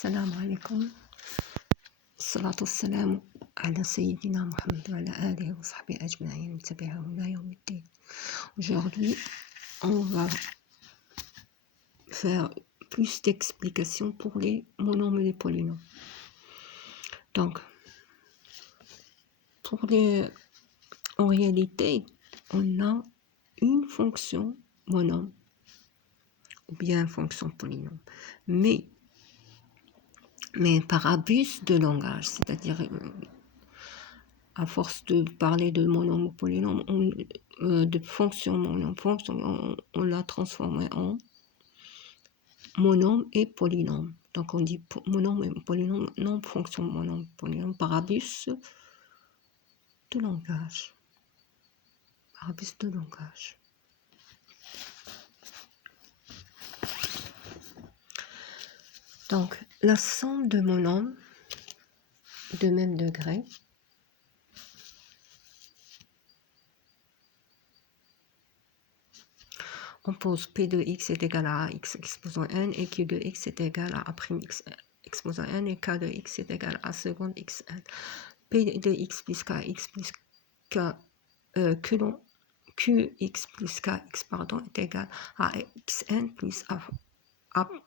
السلام عليكم. الصلاة والسلام على سيدنا Mohammed وعلى آله وصحبه أجمعين تبعهم إلى يوم الدين. Aujourd'hui, on va faire plus d'explications pour les monomes et les polynômes. Donc, en réalité, on a une fonction monome ou bien une fonction polynôme, mais par abus de langage, c'est-à-dire à force de parler de monome ou polynôme, de fonction monome, on l'a transformé en monome et polynôme. Donc on dit monome et polynôme, non fonction monome, polynôme, par abus de langage. Par abus de langage. Donc la somme de monômes de même degré on pose P de x est égal à x exposant n et Q de x est égal à x exposant n et K de x est égal à seconde xn. P de x plus kx plus k qx plus kx est égal à xn plus a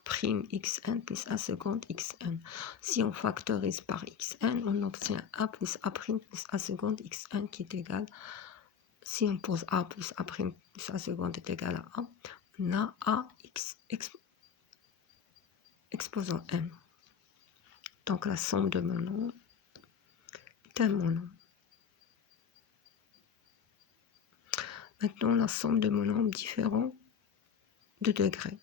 prime xn plus a seconde xn. Si on factorise par xn, on obtient a plus a prime plus a seconde xn qui est égal. Si on pose a plus a prime plus a seconde est égal à a, on a a x exposant n. Donc la somme de monômes est un monôme. Maintenant la somme de monômes différents de degrés.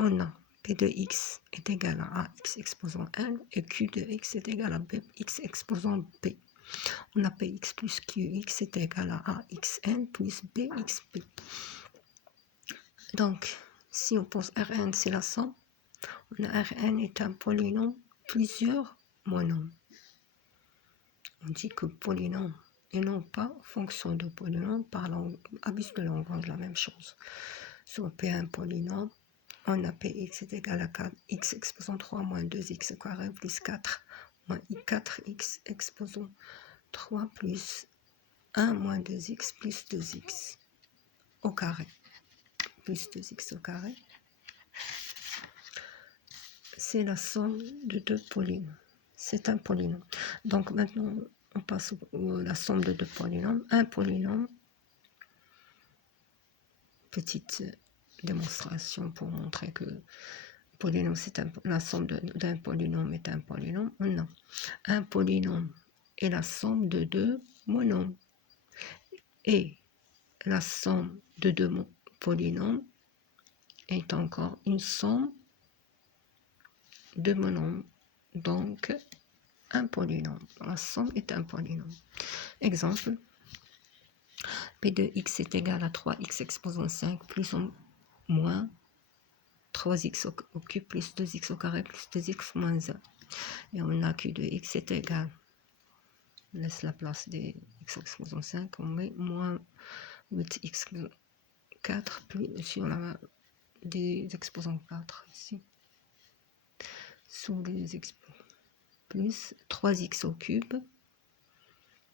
On a P de x est égal à x exposant n et Q de x est égal à x exposant p. On a Px plus Qx est égal à Xn plus Bxp. Donc, si on pose Rn, c'est la somme. On a Rn est un polynôme, plusieurs monômes. On dit que polynôme et non pas fonction de polynôme par abus de langage, la même chose. Sur P un polynôme, on a Px est égal à 4, x exposant 3 moins 2x carré plus 4 moins 4x exposant 3 plus 1 moins 2x plus 2x au carré. Plus 2x au carré. C'est la somme de deux polynômes. C'est un polynôme. Donc maintenant, on passe à la somme de deux polynômes. Un polynôme, petite démonstration pour montrer que polynôme, c'est la somme d'un polynôme est un polynôme. On a un polynôme est la somme de deux monômes. Et la somme de deux polynômes est encore une somme de monômes. Donc, un polynôme. La somme est un polynôme. Exemple, P de x est égal à 3x exposant 5 plus ou moins 3x au cube plus 2x au carré plus 2x moins 1. Et on a Q de x est égal, on laisse la place des x exposant 5, on met moins 8x 4 plus, si on a des exposants 4 ici, sous les exposants, plus 3x au cube,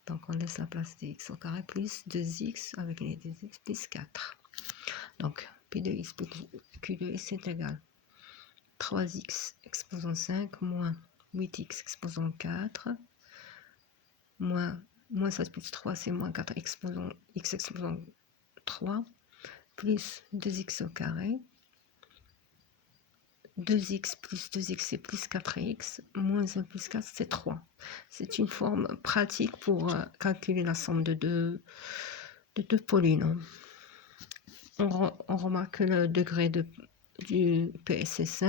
donc on laisse la place des x au carré, plus 2x avec les 2x plus 4. Donc P de x plus Q de x est égal 3x exposant 5 moins 8x exposant 4 moins 7 plus 3 c'est moins 4 exposant x exposant 3 plus 2x au carré, 2x plus 2x c'est plus 4x, moins 1 plus 4 c'est 3. C'est une forme pratique pour calculer la somme de deux polynômes. On remarque que le degré du PSC5